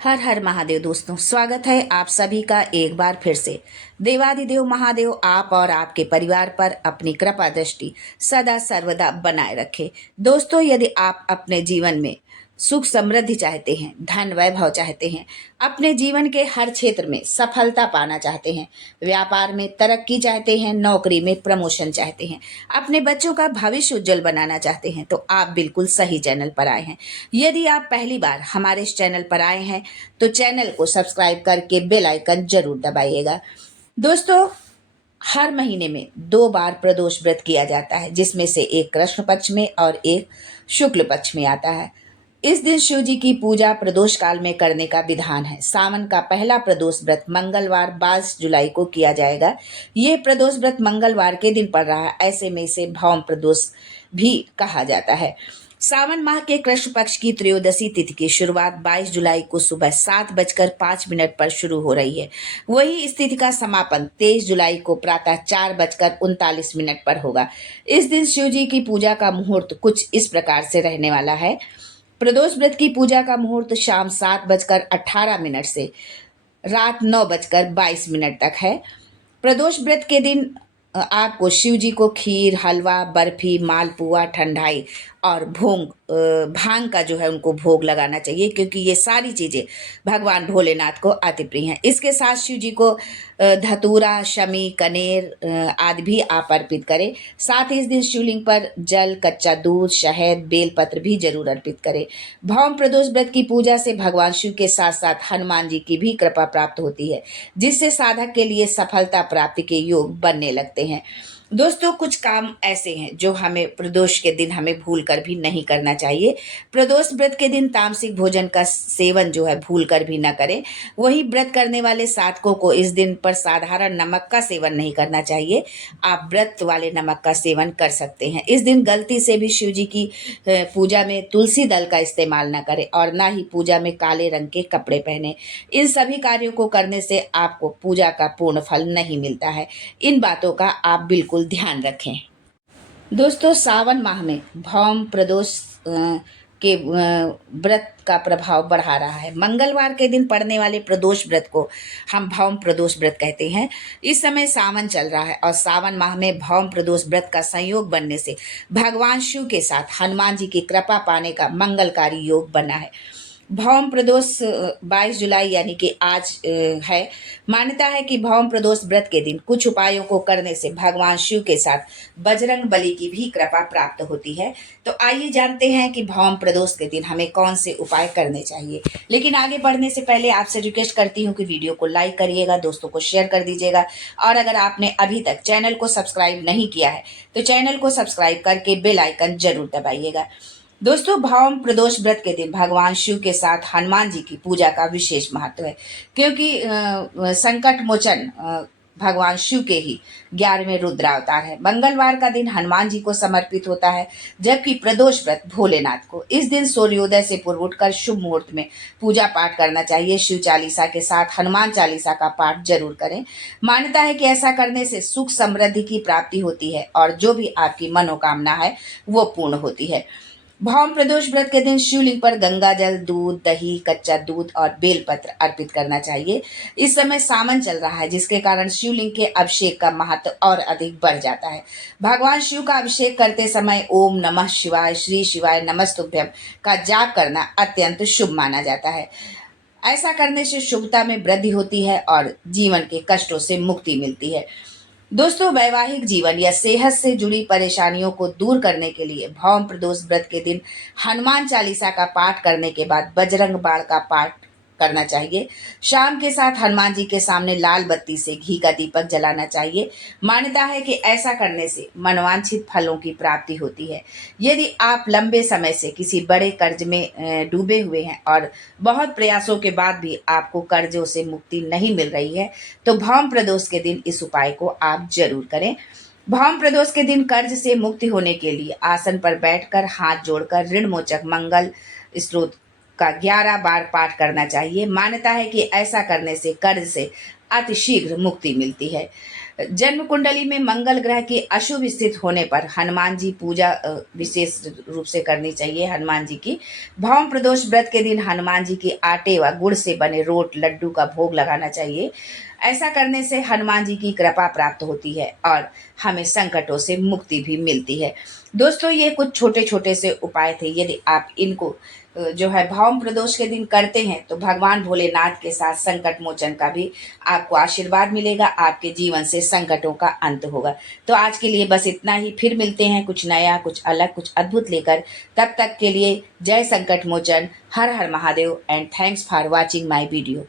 हर हर महादेव दोस्तों, स्वागत है आप सभी का एक बार फिर से। देवादिदेव महादेव आप और आपके परिवार पर अपनी कृपा दृष्टि सदा सर्वदा बनाए रखे। दोस्तों, यदि आप अपने जीवन में सुख समृद्धि चाहते हैं, धन वैभव चाहते हैं, अपने जीवन के हर क्षेत्र में सफलता पाना चाहते हैं, व्यापार में तरक्की चाहते हैं, नौकरी में प्रमोशन चाहते हैं, अपने बच्चों का भविष्य उज्जवल बनाना चाहते हैं, तो आप बिल्कुल सही चैनल पर आए हैं। यदि आप पहली बार हमारे इस चैनल पर आए हैं तो चैनल को सब्सक्राइब करके बेल आइकन जरूर दबाइएगा। दोस्तों, हर महीने में 2 बार प्रदोष व्रत किया जाता है, जिसमें से एक कृष्ण पक्ष में और एक शुक्ल पक्ष में आता है। इस दिन शिव जी की पूजा प्रदोष काल में करने का विधान है। सावन का पहला प्रदोष व्रत मंगलवार 22 जुलाई को किया जाएगा। ये प्रदोष व्रत मंगलवार के दिन पड़ रहा है, ऐसे में इसे भौम प्रदोष भी कहा जाता है। सावन माह के कृष्ण पक्ष की त्रयोदशी तिथि की शुरुआत 22 जुलाई को सुबह 7:05 पर शुरू हो रही है। वही इस तिथि का समापन 23 जुलाई को प्रातः 4:39 पर होगा। इस दिन शिव जी की पूजा का मुहूर्त कुछ इस प्रकार से रहने वाला है। प्रदोष व्रत की पूजा का मुहूर्त शाम 7:18 से रात 9:22 तक है। प्रदोष व्रत के दिन आपको शिव जी को खीर, हलवा, बर्फी, मालपुआ, ठंडाई और भांग का जो है उनको भोग लगाना चाहिए, क्योंकि ये सारी चीज़ें भगवान भोलेनाथ को अति प्रिय हैं। इसके साथ शिव जी को धतूरा, शमी, कनेर आदि भी आप अर्पित करें। साथ ही इस दिन शिवलिंग पर जल, कच्चा दूध, शहद, बेलपत्र भी जरूर अर्पित करें। भौम प्रदोष व्रत की पूजा से भगवान शिव के साथ साथ हनुमान जी की भी कृपा प्राप्त होती है, जिससे साधक के लिए सफलता प्राप्ति के योग बनने लगते हैं। दोस्तों, कुछ काम ऐसे हैं जो हमें प्रदोष के दिन हमें भूल कर भी नहीं करना चाहिए। प्रदोष व्रत के दिन तामसिक भोजन का सेवन जो है भूल कर भी ना करें। वही व्रत करने वाले साधकों को इस दिन पर साधारण नमक का सेवन नहीं करना चाहिए। आप व्रत वाले नमक का सेवन कर सकते हैं। इस दिन गलती से भी शिव जी की पूजा में तुलसी दल का इस्तेमाल ना करें और ना ही पूजा में काले रंग के कपड़े पहने। इन सभी कार्यों को करने से आपको पूजा का पूर्ण फल नहीं मिलता है। इन बातों का आप बिल्कुल ध्यान रखें। दोस्तों, सावन माह में भौम प्रदोष के व्रत का प्रभाव बढ़ा रहा है। मंगलवार के दिन पड़ने वाले प्रदोष व्रत को हम भौम प्रदोष व्रत कहते हैं। इस समय सावन चल रहा है और सावन माह में भौम प्रदोष व्रत का संयोग बनने से भगवान शिव के साथ हनुमान जी की कृपा पाने का मंगलकारी योग बना है। भौम प्रदोष 22 जुलाई यानी कि आज है। मान्यता है कि भौम प्रदोष व्रत के दिन कुछ उपायों को करने से भगवान शिव के साथ बजरंग बली की भी कृपा प्राप्त होती है। तो आइए जानते हैं कि भौम प्रदोष के दिन हमें कौन से उपाय करने चाहिए। लेकिन आगे बढ़ने से पहले आपसे रिक्वेस्ट करती हूँ कि वीडियो को लाइक करिएगा, दोस्तों को शेयर कर दीजिएगा, और अगर आपने अभी तक चैनल को सब्सक्राइब नहीं किया है तो चैनल को सब्सक्राइब करके बेल आइकन जरूर दबाइएगा। दोस्तों, भौम प्रदोष व्रत के दिन भगवान शिव के साथ हनुमान जी की पूजा का विशेष महत्व है, क्योंकि संकट मोचन भगवान शिव के ही 11वें रुद्रावतार है। मंगलवार का दिन हनुमान जी को समर्पित होता है, जबकि प्रदोष व्रत भोलेनाथ को। इस दिन सूर्योदय से पूर्व उठकर शुभ मुहूर्त में पूजा पाठ करना चाहिए। शिव चालीसा के साथ हनुमान चालीसा का पाठ जरूर करें। मान्यता है कि ऐसा करने से सुख समृद्धि की प्राप्ति होती है और जो भी आपकी मनोकामना है वो पूर्ण होती है। भौम प्रदोष व्रत के दिन शिवलिंग पर गंगा जल, दूध, दही, कच्चा दूध और बेलपत्र अर्पित करना चाहिए। इस समय सावन चल रहा है, जिसके कारण शिवलिंग के अभिषेक का महत्व और अधिक बढ़ जाता है। भगवान शिव का अभिषेक करते समय ओम नमः शिवाय, श्री शिवाय नमस्तुभ्यम का जाप करना अत्यंत शुभ माना जाता है। ऐसा करने से शुभता में वृद्धि होती है और जीवन के कष्टों से मुक्ति मिलती है। दोस्तों, वैवाहिक जीवन या सेहत से जुड़ी परेशानियों को दूर करने के लिए भौम प्रदोष व्रत के दिन हनुमान चालीसा का पाठ करने के बाद बजरंग बाण का पाठ करना चाहिए। शाम के साथ हनुमान जी के सामने लाल बत्ती से घी का दीपक जलाना चाहिए। मान्यता है कि ऐसा करने से मनवांछित फलों की प्राप्ति होती है। यदि आप लंबे समय से किसी बड़े कर्ज में डूबे हुए हैं और बहुत प्रयासों के बाद भी आपको कर्जों से मुक्ति नहीं मिल रही है, तो भौम प्रदोष के दिन इस उपाय को आप जरूर करें। भौम प्रदोष के दिन कर्ज से मुक्ति होने के लिए आसन पर बैठकर हाथ जोड़कर ऋण मोचक मंगल स्त्रोत का 11 बार पाठ करना चाहिए। मान्यता है कि ऐसा करने से कर्ज से अतिशीघ्र मुक्ति मिलती है। जन्म कुंडली में मंगल ग्रह की अशुभ स्थित होने पर हनुमान जी पूजा विशेष रूप से करनी चाहिए। हनुमान जी की भौम प्रदोष व्रत के दिन हनुमान जी की आटे व गुड़ से बने रोट लड्डू का भोग लगाना चाहिए। ऐसा करने से हनुमान जी की कृपा प्राप्त होती है और हमें संकटों से मुक्ति भी मिलती है। दोस्तों, ये कुछ छोटे छोटे से उपाय थे। यदि आप इनको जो है भौम प्रदोष के दिन करते हैं तो भगवान भोलेनाथ के साथ संकट मोचन का भी आपको आशीर्वाद मिलेगा। आपके जीवन से संकटों का अंत होगा। तो आज के लिए बस इतना ही। फिर मिलते हैं कुछ नया, कुछ अलग, कुछ अद्भुत लेकर। तब तक के लिए जय संकट मोचन, हर हर Mahadev and thanks for watching my video.